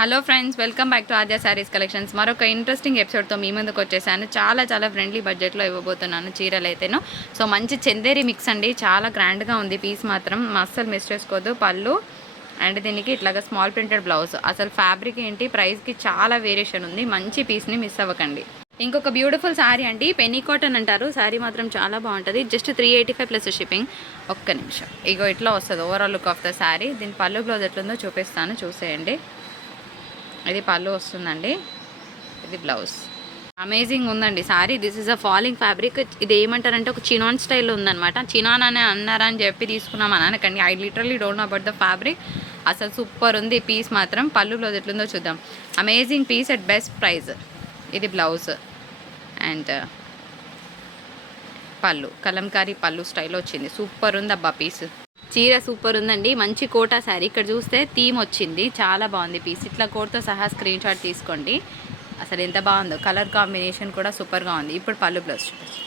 Hello friends, welcome back to Aadya saris collections. మరొక interesting ఎపిసోడ్తో మీ ముందుకు వచ్చేసాను. చాలా ఫ్రెండ్లీ బడ్జెట్లో ఇవ్వబోతున్నాను చీరలు అయితేను. సో మంచి చందేరి మిక్స్ అండి, చాలా గ్రాండ్గా ఉంది. పీస్ మాత్రం అస్సలు మిస్ చేసుకోవద్దు. పళ్ళు అండ్ దీనికి ఇట్లాగా స్మాల్ ప్రింటెడ్ బ్లౌజ్. అసలు ఫ్యాబ్రిక్ ఏంటి, ప్రైస్కి చాలా వేరియేషన్ ఉంది. మంచి పీస్ని మిస్ అవ్వకండి. ఇంకొక బ్యూటిఫుల్ శారీ అండి, పెనీ కాటన్ అంటారు. శారీ మాత్రం చాలా బాగుంటుంది. Just 385 plus shipping. ఒక్క నిమిషం, ఇగో ఇట్లా వస్తుంది overall look of the sari. దీని పళ్ళు బ్లౌజ్ ఎట్లుందో చూపిస్తాను, చూసేయండి. ఇది పళ్ళు వస్తుందండి, ఇది బ్లౌజ్. అమేజింగ్ ఉందండి sari. This is a falling fabric. ఇది ఏమంటారంటే ఒక చినాన్ స్టైల్లో ఉందన్నమాట. చినాన్ అనే అన్నారని చెప్పి తీసుకున్నాం అని అనకండి. I literally don't know about the fabric. అసలు సూపర్ ఉంది పీస్ మాత్రం. పళ్ళు బ్లౌజ్ ఎట్లుందో చూద్దాం. Amazing piece at best price. ఇది బ్లౌజ్ అండ్ పళ్ళు కలంకారీ పళ్ళు స్టైల్లో వచ్చింది. సూపర్ ఉంది అబ్బా పీస్. చీర సూపర్ ఉందండి, మంచి కోటా శారీ. ఇక్కడ చూస్తే థీమ్ వచ్చింది, చాలా బాగుంది పీస్. ఇట్లా కోట్తో సహా స్క్రీన్ షాట్ తీసుకోండి. అసలు ఎంత బాగుందో, కలర్ కాంబినేషన్ కూడా సూపర్గా ఉంది. ఇప్పుడు పళ్ళు బ్లౌజ్ చూపించు.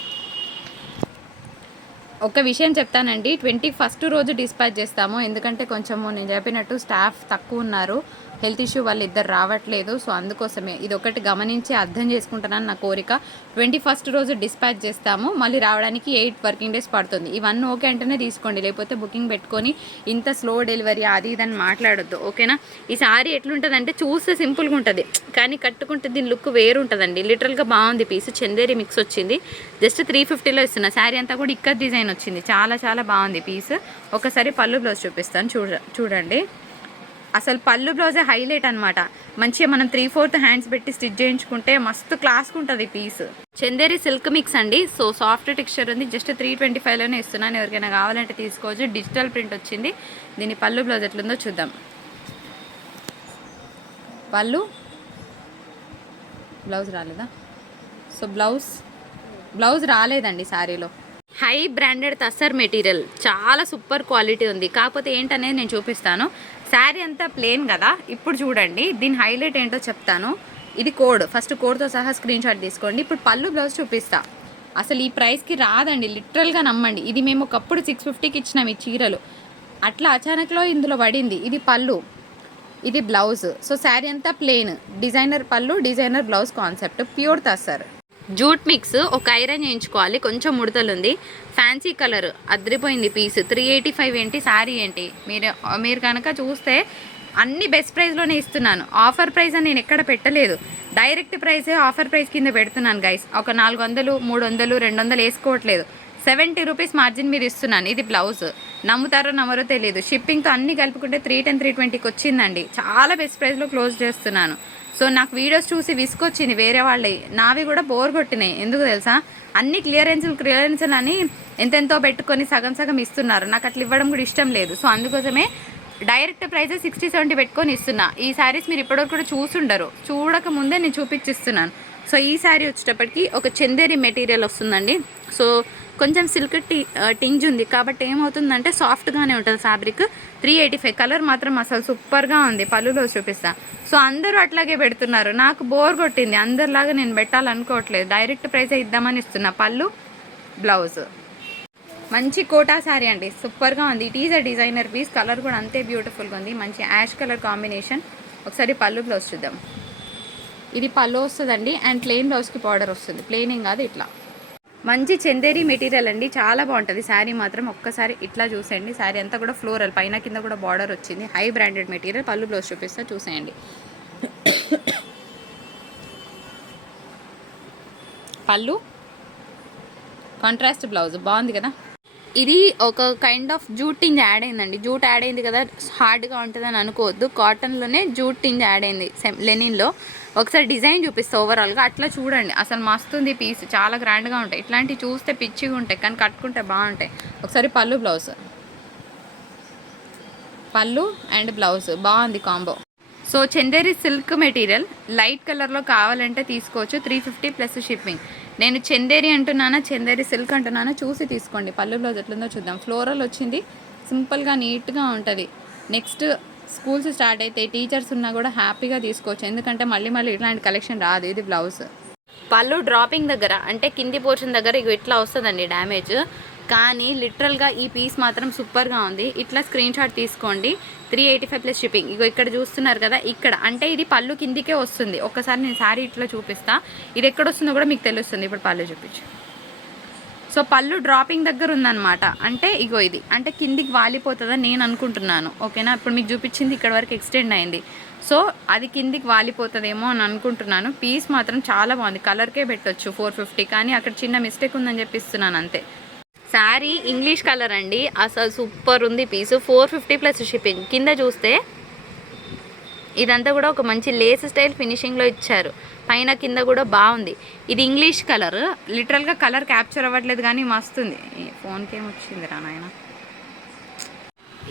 ఒక విషయం చెప్తానండి, 21st రోజు డిస్పాచ్ చేస్తాము. ఎందుకంటే కొంచెము నేను చెప్పినట్టు స్టాఫ్ తక్కువ ఉన్నారు, హెల్త్ ఇష్యూ వాళ్ళు ఇద్దరు రావట్లేదు. సో అందుకోసమే ఇది ఒకటి గమనించి అర్థం చేసుకుంటానని నా కోరిక. 21st రోజు డిస్పాచ్ చేస్తాము, మళ్ళీ రావడానికి 8 వర్కింగ్ డేస్ పడుతుంది. ఇవన్నీ ఓకే అంటేనే తీసుకోండి, లేకపోతే బుకింగ్ పెట్టుకొని ఇంత స్లో డెలివరీ అది ఇదని మాట్లాడొద్దు, ఓకేనా. ఈ సారీ ఎట్లుంటుంది అంటే చూస్తే సింపుల్గా ఉంటుంది, కానీ కట్టుకుంటే దీని లుక్ వేరు ఉంటుందండి. లిటరల్గా బాగుంది పీస్. చందేరి మిక్స్ వచ్చింది. జస్ట్ 350లో ఇస్తున్నా. శారీ అంతా కూడా ఇక్కడ డిజైన్ వచ్చింది. చాలా బాగుంది పీస్. ఒకసారి పళ్ళు బ్లౌజ్ చూపిస్తాను, చూడండి. అసలు పళ్ళు బ్లౌజే హైలైట్ అనమాట. మంచిగా మనం 3/4 హ్యాండ్స్ పెట్టి స్టిచ్ చేయించుకుంటే మస్తు క్లాస్గా ఉంటుంది పీస్. చందేరి సిల్క్ మిక్స్ అండి. సో సాఫ్ట్ టెక్స్చర్ ఉంది. జస్ట్ 325లోనే ఇస్తున్నాను. ఎవరికైనా కావాలంటే తీసుకోవచ్చు. డిజిటల్ ప్రింట్ వచ్చింది. దీని పళ్ళు బ్లౌజ్ ఎట్లుందో చూద్దాం. పళ్ళు బ్లౌజ్ రాలేదా? సో బ్లౌజ్ రాలేదండి శారీలో. హై బ్రాండెడ్ తస్సర్ మెటీరియల్, చాలా సూపర్ క్వాలిటీ ఉంది. కాకపోతే ఏంటనేది నేను చూపిస్తాను. శారీ అంతా ప్లెయిన్ కదా. ఇప్పుడు చూడండి, దీని హైలైట్ ఏంటో చెప్తాను. ఇది కోడ్, ఫస్ట్ కోడ్తో సహా స్క్రీన్ షాట్ తీసుకోండి. ఇప్పుడు పళ్ళు బ్లౌజ్ చూపిస్తా. అసలు ఈ ప్రైస్కి రాదండి, లిటరల్గా నమ్మండి. ఇది మేము ఒకప్పుడు 650కి ఇచ్చినాం ఈ చీరలు. అట్లా అచానక్లో ఇందులో పడింది. ఇది పళ్ళు, ఇది బ్లౌజ్. సో శారీ అంతా plain, designer pallu, designer blouse concept, pure tussar. Jute mix. ఒక ఐరన్ చేయించుకోవాలి, కొంచెం ముడతలుంది. ఫ్యాన్సీ కలర్, అద్రిపోయింది పీస్. 385 ఏంటి, శారీ ఏంటి. మీరు కనుక చూస్తే అన్ని బెస్ట్ ప్రైస్లోనే ఇస్తున్నాను. ఆఫర్ ప్రైస్ అని నేను ఎక్కడ పెట్టలేదు, డైరెక్ట్ ప్రైసే ఆఫర్ ప్రైస్ కింద పెడుతున్నాను గైస్. ఒక 400, 300, 200 వేసుకోవట్లేదు. 70 రూపీస్ మార్జిన్ మీరు ఇస్తున్నాను. ఇది బ్లౌజ్. నమ్ముతారో నమ్మరో తెలియదు. షిప్పింగ్తో అన్ని కలుపుకుంటే 310, 320కి వచ్చిందండి. చాలా బెస్ట్ ప్రైస్లో క్లోజ్ చేస్తున్నాను. సో నాకు వీడియోస్ చూసి విసుకొచ్చింది వేరే వాళ్ళవి, నావి కూడా బోర్ కొట్టినాయి. ఎందుకు తెలుసా, అన్ని క్లియరెన్స్లు అని ఎంతెంతో పెట్టుకొని సగం ఇస్తున్నారు. నాకు అట్లా ఇవ్వడం కూడా ఇష్టం లేదు. సో అందుకోసమే డైరెక్ట్ ప్రైస్ 60-70 పెట్టుకొని ఇస్తున్నా. ఈ శారీస్ మీరు ఇప్పటివరకు కూడా చూసుండరు, చూడక ముందే నేను చూపించిస్తున్నాను. సో ఈ శారీ వచ్చేటప్పటికి ఒక చందేరి మెటీరియల్ వస్తుందండి. సో కొంచెం సిల్క్ టింజ్ ఉంది కాబట్టి ఏమవుతుందంటే సాఫ్ట్గానే ఉంటుంది ఫ్యాబ్రిక్. 385. కలర్ మాత్రం అసలు సూపర్గా ఉంది. పళ్ళులో చూపిస్తా. సో అందరూ అట్లాగే పెడుతున్నారు, నాకు బోర్ కొట్టింది. అందరిలాగా నేను పెట్టాలనుకోవట్లేదు, డైరెక్ట్ ప్రైసే ఇద్దామని ఇస్తున్నా. పళ్ళు బ్లౌజ్. మంచి కోటా శారీ అండి, సూపర్గా ఉంది. It is a designer piece. Colour కూడా అంతే బ్యూటిఫుల్గా ఉంది, మంచి యాష్ కలర్ కాంబినేషన్. ఒకసారి పళ్ళు బ్లౌజ్ చూద్దాం. ఇది పళ్ళు వస్తుందండి, అండ్ ప్లెయిన్ బ్లౌజ్కి బార్డర్ వస్తుంది. ప్లెయిన్ ఏం కాదు, ఇట్లా మంచి చందేరి మెటీరియల్ అండి, చాలా బాగుంటుంది శారీ మాత్రం. ఒక్కసారి ఇట్లా చూసేయండి. శారీ అంతా కూడా ఫ్లోరల్, పైన కింద కూడా బార్డర్ వచ్చింది. High branded material. పళ్ళు బ్లౌజ్ చూపిస్తా, చూసేయండి. పళ్ళు కాంట్రాస్ట్ బ్లౌజ్, బాగుంది కదా. ఇది ఒక kind of jute tinge add అయిందండి. జూట్ యాడ్ అయింది కదా, హార్డ్గా ఉంటుందని అనుకోవద్దు. కాటన్లోనే జూట్ టింజ్ యాడ్ అయింది, లెనిన్లో. ఒకసారి డిజైన్ చూపిస్తా ఓవరాల్గా, అట్లా చూడండి. అసలు మస్తుంది పీస్, చాలా గ్రాండ్గా ఉంటాయి. ఇట్లాంటివి చూస్తే పిచ్చిగా ఉంటాయి, కానీ కట్టుకుంటే బాగుంటాయి. ఒకసారి పళ్ళు బ్లౌజ్. పళ్ళు అండ్ బ్లౌజ్ బాగుంది combo. So Chanderi silk material light కలర్లో కావాలంటే తీసుకోవచ్చు. 350 ప్లస్ షిప్పింగ్. నేను చందేరి అంటున్నానా, చందేరి సిల్క్ అంటున్నానా చూసి తీసుకోండి. పళ్ళు బ్లౌజ్ ఎట్లుందో చూద్దాం. ఫ్లోరల్ వచ్చింది, సింపుల్గా నీట్గా ఉంటుంది. నెక్స్ట్ స్కూల్స్ స్టార్ట్ అయితే టీచర్స్ ఉన్నా కూడా హ్యాపీగా తీసుకోవచ్చు, ఎందుకంటే మళ్ళీ ఇట్లాంటి కలెక్షన్ రాదు. ఇది బ్లౌజ్. పళ్ళు డ్రాపింగ్ దగ్గర అంటే కింది పోర్షన్ దగ్గర ఇట్లా వస్తుందండి డ్యామేజ్. కానీ లిటరల్గా ఈ పీస్ మాత్రం సూపర్గా ఉంది. ఇట్లా స్క్రీన్ షాట్ తీసుకోండి. 385 ప్లస్ షిప్పింగ్. ఇగో ఇక్కడ చూస్తున్నారు కదా, ఇక్కడ అంటే ఇది పళ్ళు కిందికే వస్తుంది. ఒక్కసారి నేను శారీ ఇట్లా చూపిస్తా, ఇది ఎక్కడ వస్తుందో కూడా మీకు తెలుస్తుంది. ఇప్పుడు పళ్ళు చూపించు. సో పళ్ళు డ్రాపింగ్ దగ్గర ఉందన్నమాట. అంటే ఇగో ఇది అంటే కిందికి వాలిపోతుందని నేను అనుకుంటున్నాను. ఓకేనా, ఇప్పుడు మీకు చూపించింది ఇక్కడ వరకు ఎక్స్టెండ్ అయింది. సో అది కిందికి వాలిపోతుందేమో అని అనుకుంటున్నాను. పీస్ మాత్రం చాలా బాగుంది. కలర్కే పెట్టొచ్చు 450, కానీ అక్కడ చిన్న మిస్టేక్ ఉందని చెప్పిస్తున్నాను అంతే. శారీ ఇంగ్లీష్ కలర్ అండి, అసలు సూపర్ ఉంది పీసు. 450 ప్లస్ షిప్పింగ్. కింద చూస్తే ఇదంతా కూడా ఒక మంచి లేస్ స్టైల్ ఫినిషింగ్లో ఇచ్చారు. పైన కింద కూడా బాగుంది. ఇది ఇంగ్లీష్ కలర్, లిటరల్గా కలర్ క్యాప్చర్ అవ్వట్లేదు కానీ మస్తుంది. ఫోన్కి ఏమొచ్చింది రా నాయన.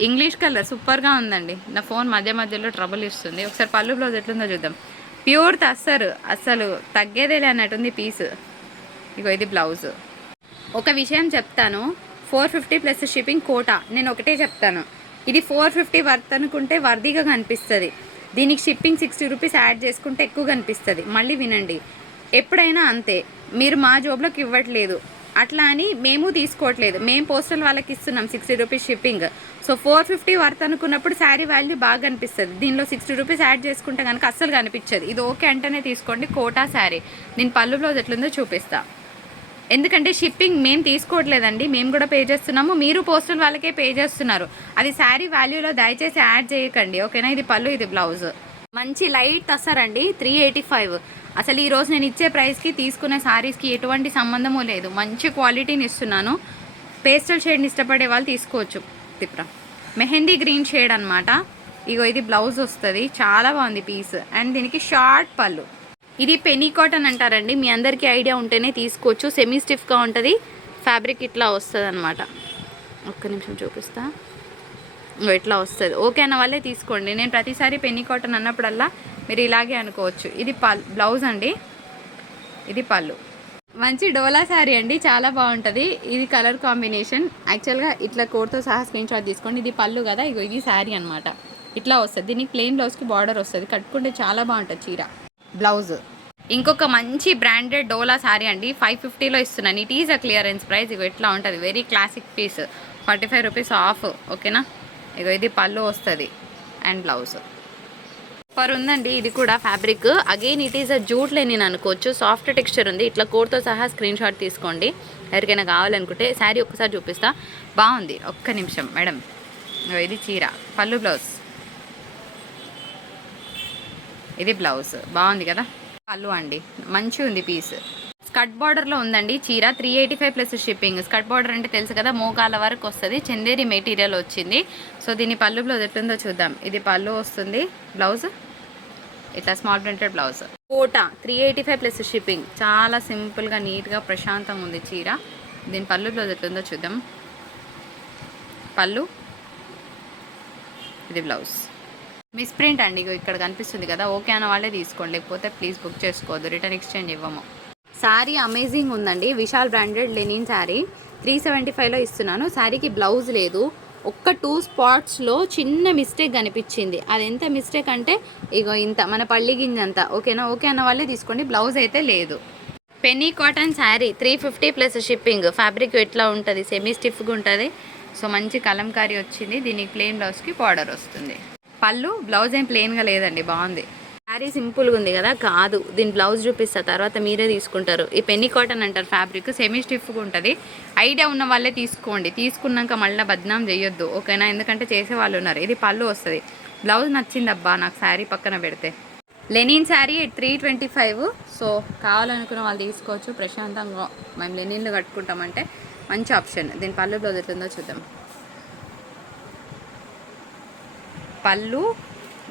ఇంగ్లీష్ కలర్ సూపర్గా ఉందండి. నా ఫోన్ మధ్యలో ట్రబుల్ ఇస్తుంది. ఒకసారి పళ్ళు బ్లౌజ్ ఎట్లుందో చూద్దాం. ప్యూర్ తస్సరు, అసలు తగ్గేదేలే అన్నట్టుంది పీస్. ఇగో ఇది బ్లౌజ్. ఒక విషయం చెప్తాను, 450 ప్లస్ షిప్పింగ్ కోటా. నేను ఒకటే చెప్తాను, ఇది 450 వర్త్ అనుకుంటే వర్దీగా కనిపిస్తుంది. దీనికి షిప్పింగ్ 60 రూపీస్ యాడ్ చేసుకుంటే ఎక్కువ కనిపిస్తుంది. మళ్ళీ వినండి, ఎప్పుడైనా అంతే. మీరు మా జోబులోకి ఇవ్వట్లేదు, అట్లా అని మేము తీసుకోవట్లేదు. మేము పోస్టల్ వాళ్ళకి ఇస్తున్నాం 60 రూపీస్ షిప్పింగ్. సో 450 వర్త్ అనుకున్నప్పుడు శారీ వాల్యూ బాగా కనిపిస్తుంది. దీనిలో 60 రూపీస్ యాడ్ చేసుకుంటే కనుక అస్సలు కనిపించదు. ఇది ఓకే అంటేనే తీసుకోండి. కోటా శారీ. నేను పళ్ళు బ్లౌజ్ ఎట్లుందో చూపిస్తా. ఎందుకంటే షిప్పింగ్ మేము తీసుకోవట్లేదండి, మేము కూడా పే చేస్తున్నాము, మీరు పోస్టల్ వాళ్ళకే పే చేస్తున్నారు. అది శారీ వాల్యూలో దయచేసి యాడ్ చేయకండి. ఓకేనా, ఇది పళ్ళు, ఇది బ్లౌజ్. మంచి లైట్ తస్సరండి, 385. అసలు ఈరోజు నేను ఇచ్చే ప్రైస్కి తీసుకునే శారీస్కి ఎటువంటి సంబంధము లేదు. మంచి క్వాలిటీని ఇస్తున్నాను. పేస్టల్ షేడ్ని ఇష్టపడే వాళ్ళు తీసుకోవచ్చు. తిప్రా మెహందీ గ్రీన్ షేడ్ అనమాట. ఇగో ఇది బ్లౌజ్ వస్తుంది. చాలా బాగుంది పీస్. అండ్ దీనికి షార్ట్ పళ్ళు. ఇది పెనీ కాటన్ అంటారండి, మీ అందరికీ ఐడియా ఉంటేనే తీసుకోవచ్చు. సెమీ స్టిఫ్గా ఉంటుంది, ఫ్యాబ్రిక్ ఇట్లా వస్తుంది అనమాట. ఒక్క నిమిషం చూపిస్తా. ఇట్లా వస్తుంది. ఓకే అన్న వాళ్ళే తీసుకోండి. నేను ప్రతిసారి పెనీ కాటన్ అన్నప్పుడల్లా మీరు ఇలాగే అనుకోవచ్చు. ఇది బ్లౌజ్ అండి, ఇది పళ్ళు. మంచి డోలా శారీ అండి, చాలా బాగుంటుంది. ఇది కలర్ కాంబినేషన్. యాక్చువల్గా ఇట్లా కోట్తో సహా స్క్రీన్ షాట్ తీసుకోండి. ఇది పళ్ళు కదా, ఇగో ఇది శారీ అనమాట. ఇట్లా వస్తుంది. దీనికి ప్లెయిన్ బ్లౌజ్కి బార్డర్ వస్తుంది. కట్టుకుంటే చాలా బాగుంటుంది చీర. బ్లౌజ్. ఇంకొక మంచి బ్రాండెడ్ డోలా శారీ అండి, 550లో ఇస్తున్నాను. It is a clearance price. ఇగో ఇట్లా ఉంటుంది. Very classic piece, 45 rupees off. ఓకేనా, ఇగో ఇది పళ్ళు వస్తుంది అండ్ బ్లౌజ్. సూపర్ ఉందండి. ఇది కూడా fabric again it is a jute Lenin అనుకోవచ్చు. సాఫ్ట్ టెక్స్చర్ ఉంది. ఇట్లా కోట్తో సహా స్క్రీన్ షాట్ తీసుకోండి ఎవరికైనా కావాలనుకుంటే. శారీ ఒక్కసారి చూపిస్తా, బాగుంది. ఒక్క నిమిషం మేడం. ఇది చీర, పళ్ళు బ్లౌజ్, ఇది బ్లౌజ్. బాగుంది కదా, పళ్ళు అండి. మంచిగా ఉంది పీస్. స్కర్ట్ బార్డర్లో ఉందండి చీర. 385 ప్లస్ షిప్పింగ్. స్కర్ట్ బార్డర్ అంటే తెలుసు కదా, మోకాల వరకు వస్తుంది. చందేరి మెటీరియల్ వచ్చింది. సో దీని పళ్ళు బ్లౌజ్ ఎట్లుందో చూద్దాం. ఇది పళ్ళు వస్తుంది, బ్లౌజ్ ఇట్లా small printed blouse. Kota 385 plus shipping. చాలా సింపుల్గా నీట్గా ప్రశాంతంగా ఉంది చీర. దీని పళ్ళు బ్లౌజ్ ఎట్లుందో చూద్దాం. పళ్ళు, ఇది బ్లౌజ్. మిస్ ప్రింట్ అండి, ఇక్కడ కనిపిస్తుంది కదా. ఓకే అన్న వాళ్ళే తీసుకోండి, లేకపోతే ప్లీజ్ బుక్ చేసుకోవద్దు. రిటర్న్ ఎక్స్చేంజ్ ఇవ్వము. శారీ అమేజింగ్ ఉందండి. విశాల్ బ్రాండెడ్ లెనిన్ శారీ 375లో ఇస్తున్నాను. శారీకి బ్లౌజ్ లేదు. ఒక్క 2 స్పాట్స్లో చిన్న మిస్టేక్ కనిపించింది. అది ఎంత మిస్టేక్ అంటే ఇగో ఇంత, మన పల్లి గింజంతా. ఓకేనా, ఓకే అన్న వాళ్ళే తీసుకోండి. బ్లౌజ్ అయితే లేదు. Penny cotton sari 350 plus shipping. Fabric ఎట్లా ఉంటుంది, సెమీ స్టిఫ్గా ఉంటుంది. సో మంచి కలంకారీ వచ్చింది. దీనికి ప్లెయిన్ బ్లౌజ్కి బార్డర్ వస్తుంది. పళ్ళు, బ్లౌజ్ ఏం ప్లెయిన్గా లేదండి, బాగుంది. శారీ సింపుల్గా ఉంది కదా, కాదు దీని బ్లౌజ్ చూపిస్తా, తర్వాత మీరే తీసుకుంటారు. ఈ పెన్నీ కాటన్ అంటారు ఫ్యాబ్రిక్, సెమీ స్టిఫ్గా ఉంటుంది. ఐడియా ఉన్న వాళ్ళే తీసుకోండి. తీసుకున్నాక మళ్ళీ బద్నాం చేయొద్దు. ఓకేనా, ఎందుకంటే చేసే వాళ్ళు ఉన్నారు. ఇది పళ్ళు వస్తుంది. బ్లౌజ్ నచ్చిందబ్బా నాకు శారీ పక్కన పెడితే. లెనిన్ శారీ 325. సో కావాలనుకున్న వాళ్ళు తీసుకోవచ్చు. ప్రశాంతంగా మేము లెనిన్లు కట్టుకుంటామంటే మంచి ఆప్షన్. దీని పళ్ళు బ్లౌజ్ ఎట్లుందో చూద్దాం. పళ్ళు,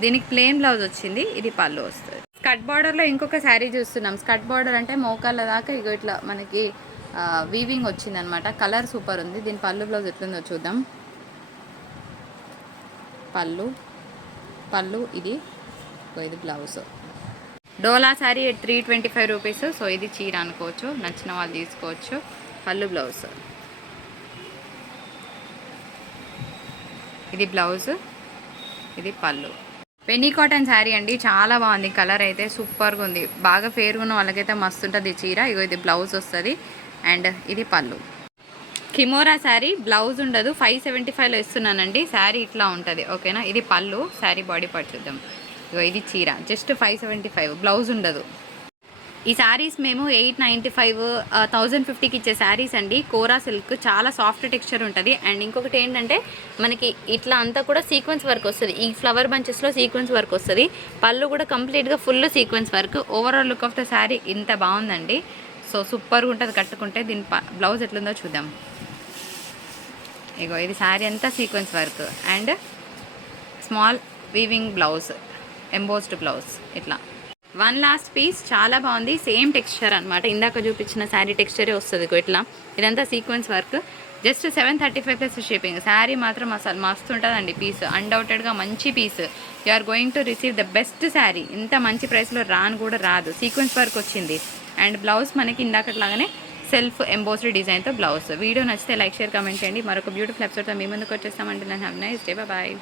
దీనికి ప్లెయిన్ బ్లౌజ్ వచ్చింది. ఇది పళ్ళు వస్తుంది. స్కర్ట్ బార్డర్లో ఇంకొక శారీ చూస్తున్నాం. స్కర్ట్ బార్డర్ అంటే మోకాళ్ళ దాకా ఇగో ఇట్లా మనకి వీవింగ్ వచ్చిందనమాట. కలర్ సూపర్ ఉంది. దీని పళ్ళు బ్లౌజ్ ఎట్లుందో చూద్దాం. పళ్ళు ఇది బ్లౌజ్. డోలా శారీ 325 రూపీస్. సో ఇది చీర అనుకోవచ్చు, నచ్చిన వాళ్ళు తీసుకోవచ్చు. పళ్ళు బ్లౌజ్, ఇది బ్లౌజ్, ఇది పళ్ళు. పెనీ కాటన్ శారీ అండి, చాలా బాగుంది. కలర్ అయితే సూపర్గా ఉంది. బాగా ఫేర్గా ఉన్న వాళ్ళకైతే మస్తు ఉంటుంది చీర. ఇగో ఇది బ్లౌజ్ వస్తుంది అండ్ ఇది పళ్ళు. కిమోరా శారీ బ్లౌజ్ ఉండదు, 575లో ఇస్తున్నానండి. శారీ ఇట్లా ఉంటుంది, ఓకేనా. ఇది పళ్ళు, శారీ బాడీ పార్ట్ చూద్దాం. ఇగో ఇది చీర, జస్ట్ 575, బ్లౌజ్ ఉండదు. ఈ శారీస్ మేము 895 1050కి ఇచ్చే శారీస్ అండి. కోరా సిల్క్, చాలా సాఫ్ట్ టెక్స్చర్ ఉంటుంది. అండ్ ఇంకొకటి ఏంటంటే మనకి ఇట్లా అంతా కూడా సీక్వెన్స్ వర్క్ వస్తుంది. ఈ ఫ్లవర్ బంచెస్లో సీక్వెన్స్ వర్క్ వస్తుంది. పళ్ళు కూడా కంప్లీట్గా full sequence work. Overall look of the sari ఇంత బాగుందండి. సో సూపర్గా ఉంటుంది కట్టుకుంటే. దీని బ్లౌజ్ ఎట్లుందో చూద్దాం. ఇగో ఇది శారీ అంతా sequence work and small weaving blouse, embossed blouse ఇట్లా. వన్ లాస్ట్ పీస్ చాలా బాగుంది, సేమ్ టెక్స్చర్ అనమాట. ఇందాక చూపించిన శారీ టెక్స్చరే వస్తుంది ఇట్లా. ఇదంతా sequence work, just 735 plus shipping. Sari మాత్రం అసలు మస్తు ఉంటుందండి పీస్, అన్డౌటెడ్గా మంచి piece. You are going to receive the best sari. ఇంత మంచి ప్రైస్లో రాను కూడా రాదు. సీక్వెన్స్ వర్క్ వచ్చింది అండ్ బ్లౌజ్ మనకి ఇందాకట్లాగానే సెల్ఫ్ ఎంబోస్డ్ డిజైన్తో బ్లౌజ్. వీడియో నచ్చితే లైక్, షేర్, కామెంట్ చేయండి. మరొక బ్యూటిఫుల్ ఎపిసోడ్తో మీ ముందుకు వచ్చేస్తామంటే. Have nice day, bye.